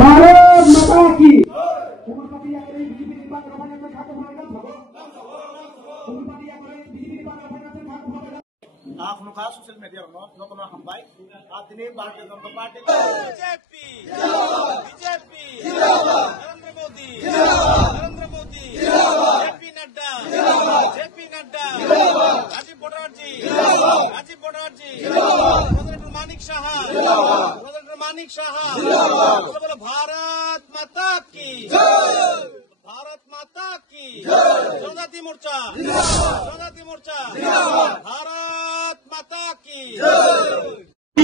भारत माता की। Nuka social media no kono hambai atini Bharatiya Janata Party BJP Narendra Modi JP Nadda Rajiv Boddarji President Manik Shah बोलो भारत माता की जनजाति मोर्चा भारत माता की भारत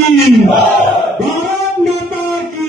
माता की